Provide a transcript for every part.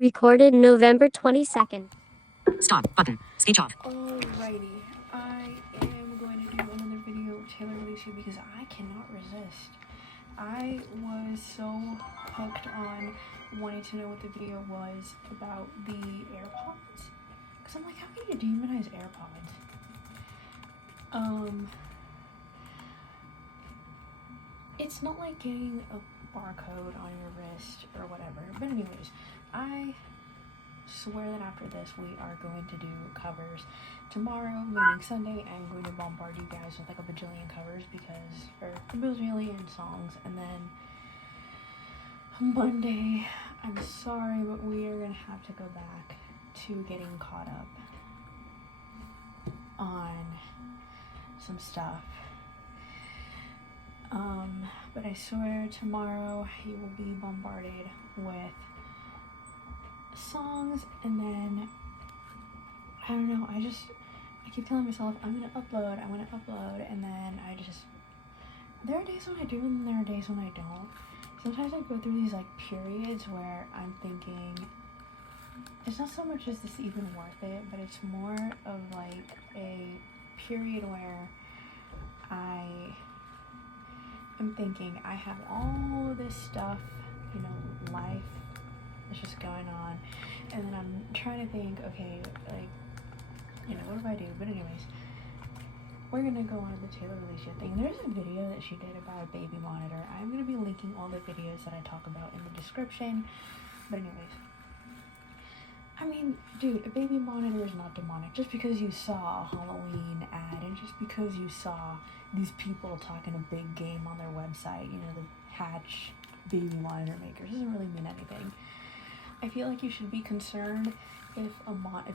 Recorded November 22nd. Stop button. Speech off. Alrighty, I am going to do another video of Taylor Alesia because I cannot resist. I was so hooked on wanting to know what the video was about the AirPods. Because I'm like, how can you demonize AirPods? It's not like getting a barcode on your wrist or whatever. But anyways, I swear that after this we are going to do covers. Tomorrow, meaning Sunday, I'm going to bombard you guys with like a bajillion covers or a bajillion songs, and then Monday, I'm sorry, but we are gonna have to go back to getting caught up on some stuff. But I swear tomorrow you will be bombarded with songs, and then I don't know, I keep telling myself I'm gonna upload, and then there are days when I do and there are days when I don't. Sometimes I go through these like periods where I'm thinking it's not so much is this even worth it, but it's more of like a period where I am thinking I have all this stuff, life is just going on, and then I'm trying to think, okay, like, what do I do? But anyways, we're gonna go on to the Taylor Alesia thing. There's a video that she did about a baby monitor. I'm gonna be linking all the videos that I talk about in the description. But anyways, I mean, dude, a baby monitor is not demonic. Just because you saw a Halloween ad and just because you saw these people talking a big game on their website, the Hatch baby monitor makers, doesn't really mean anything. I feel like you should be concerned if a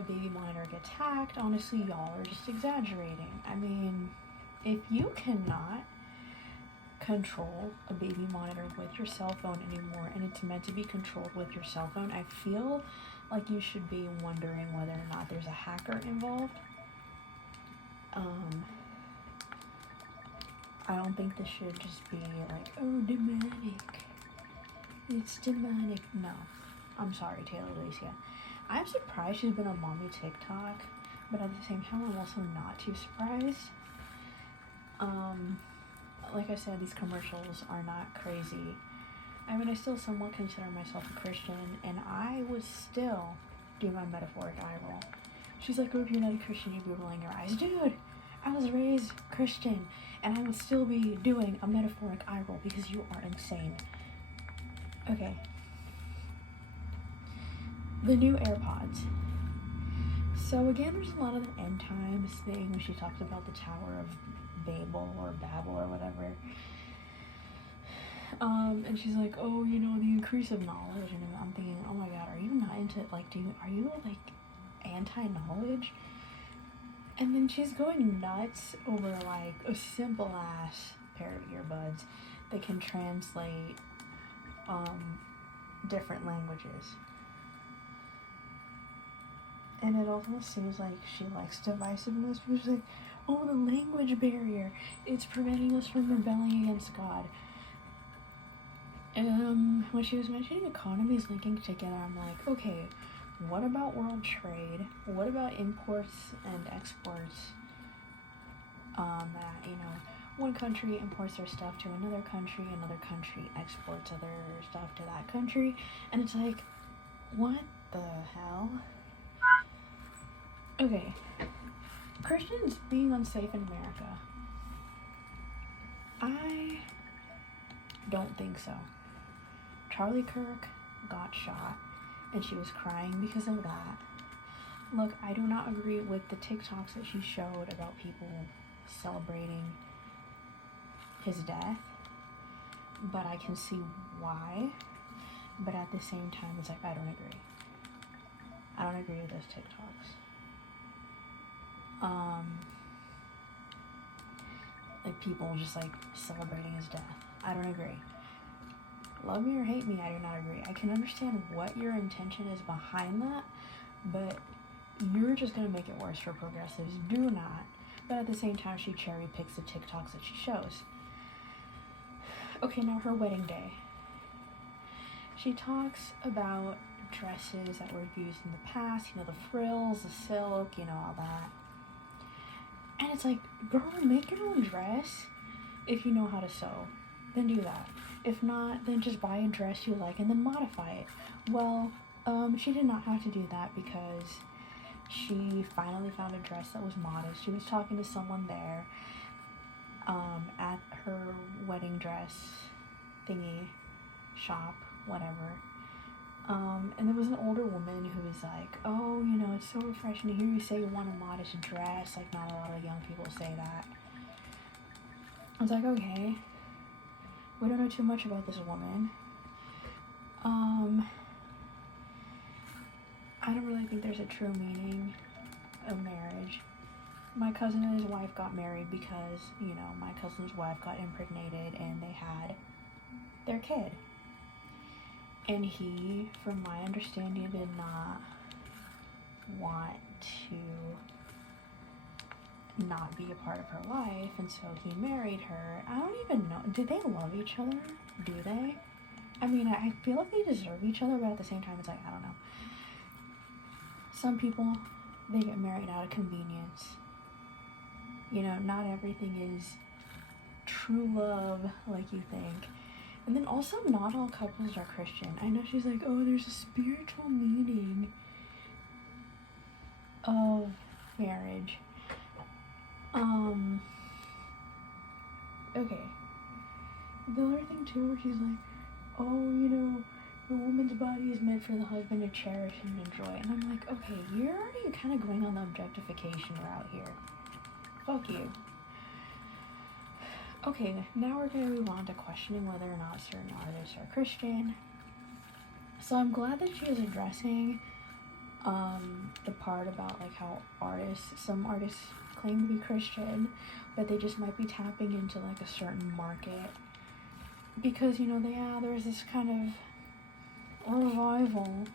baby monitor gets hacked. Honestly, y'all are just exaggerating. I mean, if you cannot control a baby monitor with your cell phone anymore, and it's meant to be controlled with your cell phone, I feel like you should be wondering whether or not there's a hacker involved. I don't think this should just be like, oh, demonic. It's demonic. No. I'm sorry, Taylor Alesia. I'm surprised she's been on mommy TikTok, but at the same time, I'm also not too surprised. Like I said, these commercials are not crazy. I mean, I still somewhat consider myself a Christian, and I would still do my metaphoric eye roll. She's like, oh, if you're not a Christian, you'd be rolling your eyes. Dude, I was raised Christian, and I would still be doing a metaphoric eye roll because you are insane. Okay. The new AirPods. So again, there's a lot of the end times thing when she talks about the Tower of Babel or whatever. And she's like, oh, the increase of knowledge, and I'm thinking, oh my god, are you not into are you like anti-knowledge? And then she's going nuts over like a simple ass pair of earbuds that can translate different languages. And it almost seems like she likes divisiveness because she's like, oh, the language barrier, it's preventing us from rebelling against God. When she was mentioning economies linking together, I'm like, okay, what about world trade? What about imports and exports? That, one country imports their stuff to another country exports other stuff to that country, and it's like, what the hell? Okay, Christians being unsafe in America. I don't think so. Charlie Kirk got shot, and she was crying because of that. Look, I do not agree with the TikToks that she showed about people celebrating his death, but I can see why. But at the same time, it's like, I don't agree. I don't agree with those TikToks. Like people just like celebrating his death. I don't agree. Love me or hate me, I do not agree. I can understand what your intention is behind that, but you're just gonna make it worse for progressives. Do not. But at the same time, she cherry picks the TikToks that she shows. Okay, now her wedding day. She talks about dresses that were used in the past, you know, the frills, the silk, you know, all that. And it's like, girl, make your own dress. If you know how to sew, then do that. If not, then just buy a dress you like and then modify it. Well, she did not have to do that because she finally found a dress that was modest. She was talking to someone there at her wedding dress thingy shop, whatever. And there was an older woman who was like, oh, you know, it's so refreshing to hear you say you want a modest dress. Like, not a lot of young people say that. I was like, okay, we don't know too much about this woman. I don't really think there's a true meaning of marriage. My cousin and his wife got married because, you know, my cousin's wife got impregnated and they had their kid. And he, from my understanding, did not want to not be a part of her life, and so he married her. I don't even know. Do they love each other? Do they? I mean, I feel like they deserve each other, but at the same time, it's like, I don't know. Some people, they get married out of convenience. You know, not everything is true love like you think. And then also, not all couples are Christian. I know she's like, oh, there's a spiritual meaning of marriage. Okay. The other thing too, where she's like, oh, you know, the woman's body is meant for the husband to cherish and enjoy. And I'm like, okay, you're already kind of going on the objectification route here. Fuck you. Okay, now we're gonna move on to questioning whether or not certain artists are Christian. So I'm glad that she is addressing the part about like how some artists claim to be Christian, but they just might be tapping into like a certain market. Because, you know, there's this kind of revival,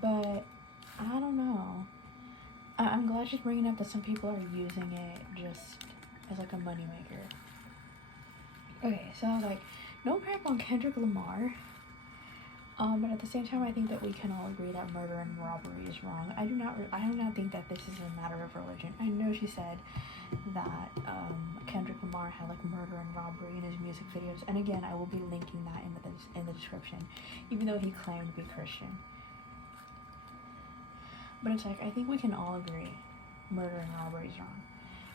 but I don't know. I'm glad she's bringing up that some people are using it just as like a moneymaker. Okay, so I was like, no crap on Kendrick Lamar. But at the same time, I think that we can all agree that murder and robbery is wrong. I do not think that this is a matter of religion. I know she said that Kendrick Lamar had like murder and robbery in his music videos, and again, I will be linking that in the description, even though he claimed to be Christian. But it's like, I think we can all agree murder and robbery is wrong.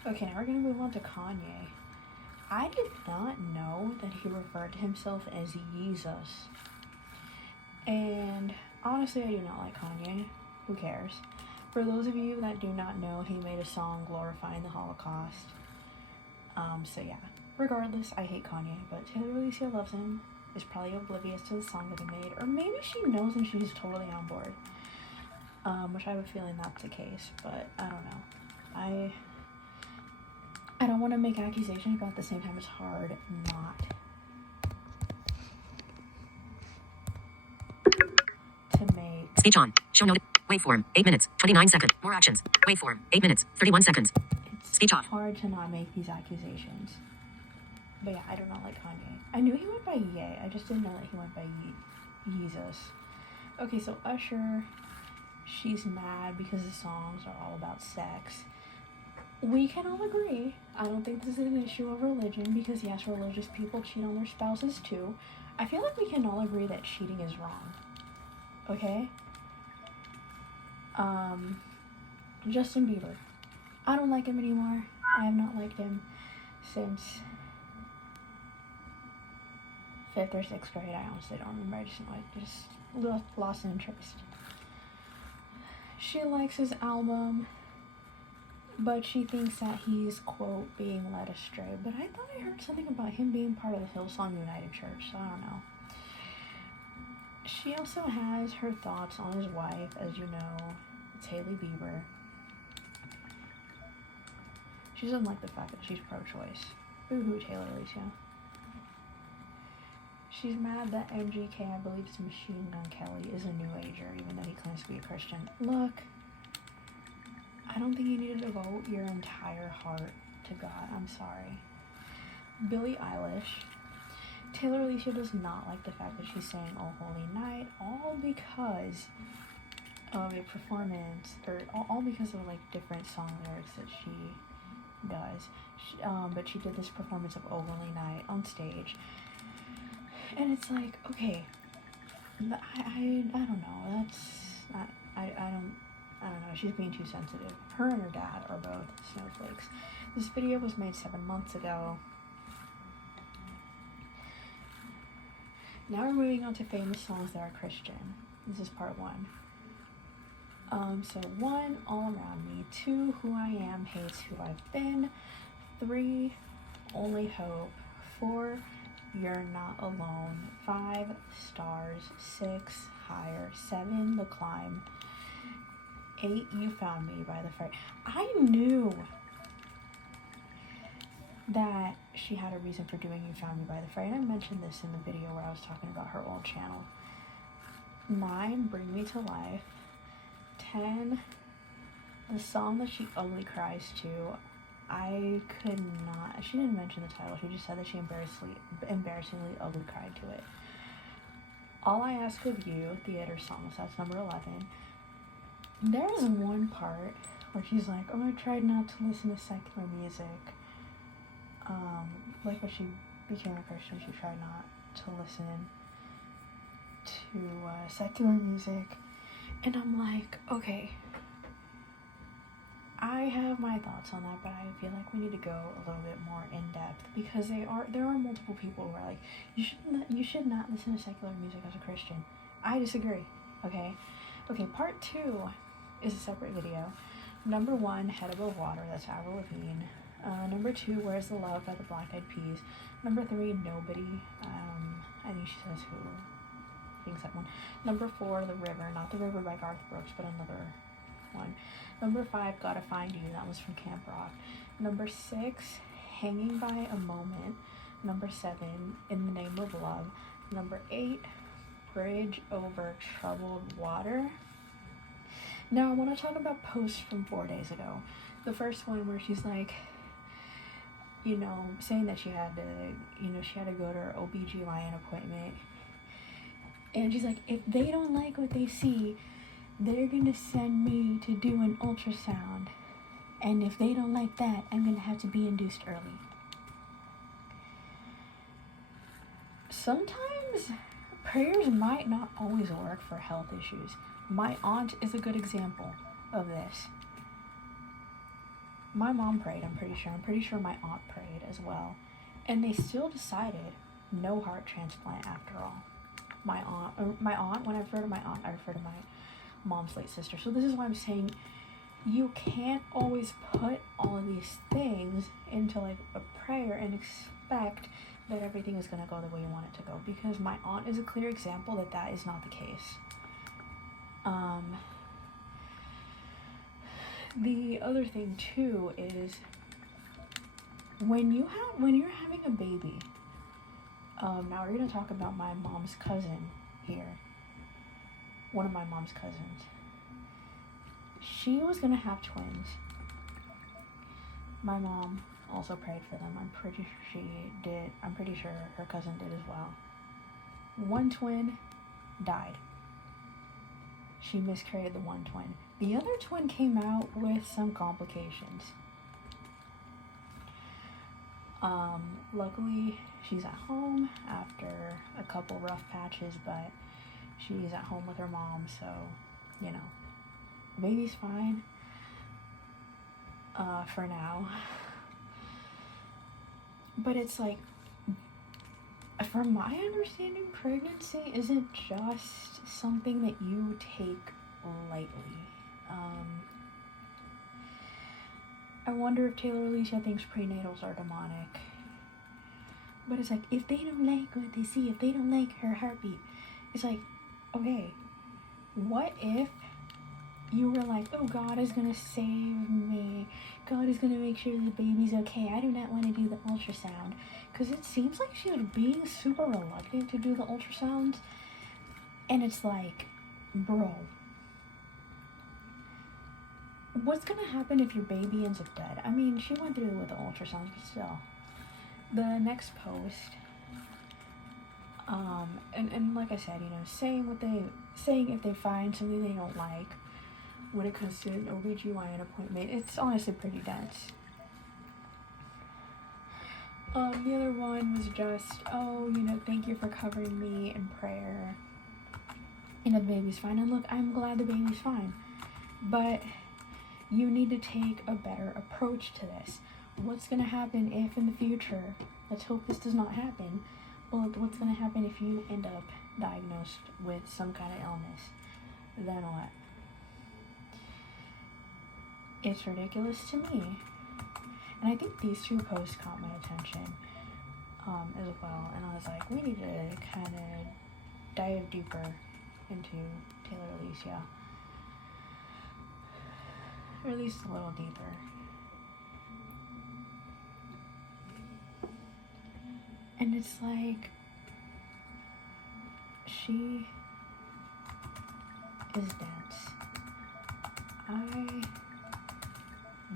Okay, now we're gonna move on to Kanye. I did not know that he referred to himself as Jesus. And honestly, I do not like Kanye. Who cares? For those of you that do not know, he made a song glorifying the Holocaust. So yeah. Regardless, I hate Kanye, but Taylor Alesia loves him, is probably oblivious to the song that he made, or maybe she knows and she's totally on board. Which I have a feeling that's the case, but I don't know. I don't want to make accusations, but at the same time, it's hard not to make... Speech on. Show note. Waveform. 8 minutes. 29 seconds. More actions. Waveform. 8 minutes. 31 seconds. Speech off. It's hard to not make these accusations. But yeah, I do not like Kanye. I knew he went by Ye. I just didn't know that he went by Jesus. Okay, so Usher, she's mad because the songs are all about sex. We can all agree. I don't think this is an issue of religion because yes, religious people cheat on their spouses too. I feel like we can all agree that cheating is wrong. Okay? Justin Bieber. I don't like him anymore. I have not liked him since 5th or 6th grade. I honestly don't remember. I just lost interest. She likes his album, but she thinks that he's, quote, being led astray. But I thought I heard something about him being part of the Hillsong United Church, so I don't know. She also has her thoughts on his wife, as you know, it's Hailey Bieber. She doesn't like the fact that she's pro-choice. Boo-hoo, Taylor Alesia. She's mad that MGK, I believe it's Machine Gun Kelly, is a New Ager, even though he claims to be a Christian. Look, I don't think you need to devote your entire heart to God. I'm sorry. Billie Eilish. Taylor Alesia does not like the fact that she's saying "Oh Holy Night," all because of a performance, or all because of like different song lyrics that she does. But she did this performance of "Oh Holy Night" on stage, and it's like, okay, I don't know. That's not, I don't know. She's being too sensitive. Her and her dad are both snowflakes. This video was made 7 months ago. Now we're moving on to famous songs that are Christian. This is part 1. So 1, All Around Me. 2, Who I Am Hates Who I've Been. 3, Only Hope. 4, You're Not Alone. 5, Stars. 6, Higher. 7, The Climb. 8, You Found Me by The Fire. I knew that she had a reason for doing You Found Me by The Fire, and I mentioned this in the video where I was talking about her old channel. 9, Bring Me to Life. 10, the song that she ugly cries to. I could not, she didn't mention the title, she just said that she embarrassingly ugly cried to it. All I Ask of You, theater songs, that's number 11. There's one part where she's like, oh, I tried not to listen to secular music. Like when she became a Christian, she tried not to listen to secular music. And I'm like, okay, I have my thoughts on that, but I feel like we need to go a little bit more in depth, because there are multiple people who are like, you should not listen to secular music as a Christian. I disagree. Okay, part 2 is a separate video. Number 1, Head Above Water, that's Avril Lavigne. Number 2, Where's the Love by the Black Eyed Peas. Number 3, Nobody. I think she says who. I think it's that one. Number 4, The River, not The River by Garth Brooks, but another one. Number 5, Gotta Find You, that was from Camp Rock. Number 6, Hanging by a Moment. Number 7, In the Name of Love. Number 8, Bridge Over Troubled Water. Now I want to talk about posts from 4 days ago. The first one where she's like, you know, saying that she had to go to her OBGYN appointment. And she's like, if they don't like what they see, they're going to send me to do an ultrasound. And if they don't like that, I'm going to have to be induced early. Sometimes prayers might not always work for health issues. My aunt is a good example of this. My mom prayed, I'm pretty sure my aunt prayed as well. And they still decided no heart transplant after all. My aunt, when I refer to my aunt, I refer to my mom's late sister. So this is why I'm saying you can't always put all of these things into like a prayer and expect that everything is going to go the way you want it to go, because my aunt is a clear example that that is not the case. The other thing too is when you're having a baby. Now we're gonna talk about my mom's cousin here. One of my mom's cousins. She was gonna have twins. My mom also prayed for them. I'm pretty sure she did. I'm pretty sure her cousin did as well. One twin died. She miscarried the one twin. The other twin came out with some complications. Luckily, she's at home after a couple rough patches, but she's at home with her mom, so, you know, baby's fine, for now. But it's like, from my understanding, pregnancy isn't just something that you take lightly. I wonder if Taylor Alesia thinks prenatals are demonic. But it's like, if they don't like what they see, if they don't like her heartbeat, it's like, okay, what if you were like, oh, God is gonna save me, God is gonna make sure the baby's okay, I do not want to do the ultrasound, because it seems like she was being super reluctant to do the ultrasounds, and it's like, bro, what's gonna happen if your baby ends up dead? I mean, she went through with the ultrasounds, but still. The next post And like I said, you know, saying if they find something they don't like when it comes to an OBGYN appointment, it's honestly pretty dense. The other one was just, oh, you know, thank you for covering me in prayer. You know, the baby's fine. And look, I'm glad the baby's fine. But you need to take a better approach to this. What's going to happen if in the future, let's hope this does not happen, but what's going to happen if you end up diagnosed with some kind of illness? Then what? It's ridiculous to me. And I think these two posts caught my attention as well. And I was like, we need to kind of dive deeper into Taylor Alesia. Or at least a little deeper. And it's like, she is dense. I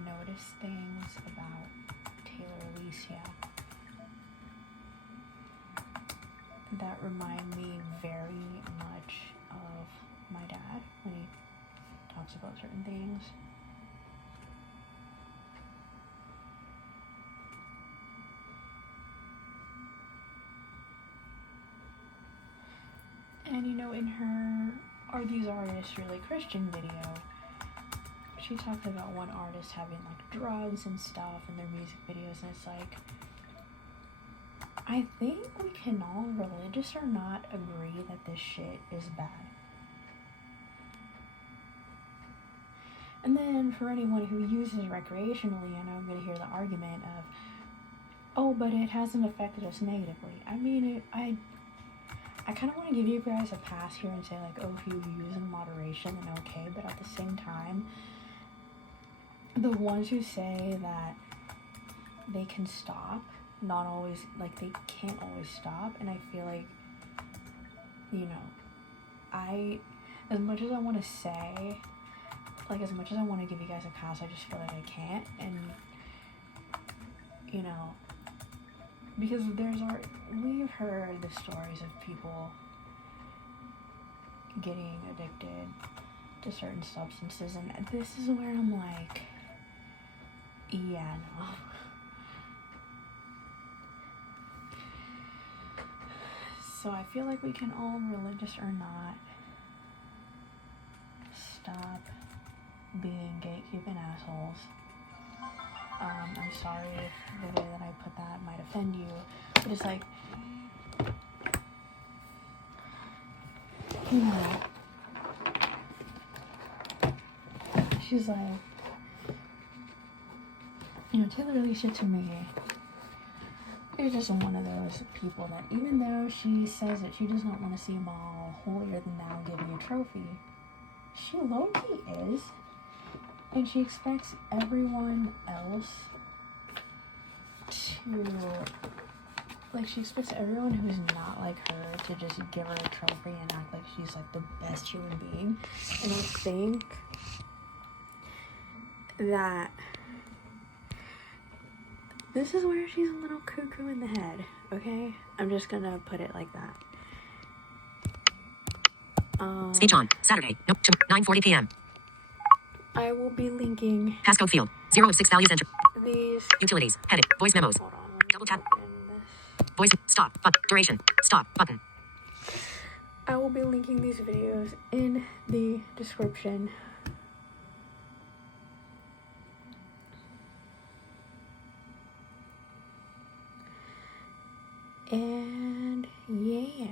notice things about Taylor Alesia that remind me very much of my dad when he talks about certain things. And you know, in her Are These Artists Really Christian video, she talked about one artist having like drugs and stuff in their music videos, and it's like, I think we can all, religious or not, agree that this shit is bad. And then for anyone who uses recreationally, I know I'm going to hear the argument of, oh, but it hasn't affected us negatively. I mean, I kind of want to give you guys a pass here and say like, oh, if you use in moderation, then okay, but at the same time, the ones who say that they can stop, not always, like they can't always stop, and I feel like, you know, as much as I want to say, like as much as I want to give you guys a pass, I just feel like I can't, and, you know, because we've heard the stories of people getting addicted to certain substances, and this is where I'm like, yeah, no. So I feel like we can all, religious or not, stop being gatekeeping assholes. I'm sorry if the way that I put that might offend you, but it's like, you know, she's like, you know, Taylor Alesia to me is just one of those people that even though she says that she does not want to see them all holier than thou and give you a trophy, she low-key is. And she expects everyone else to, like, she expects everyone who's not like her to just give her a trophy and act like she's like the best human being. And I think that this is where she's a little cuckoo in the head, okay? I'm just gonna put it like that. Speech on. Saturday. Nope. 9:40 p.m. I will be linking Passcode field. 0 of 6 values enter. these. Utilities. Heading. Voice memos. Hold on. Let me Double tap. open this. Voice. Stop. But duration. Stop. Button. I will be linking these videos in the description. And yeah.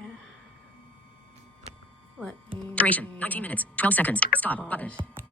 Let me Duration. 19 minutes. 12 seconds. Stop. Button. pause.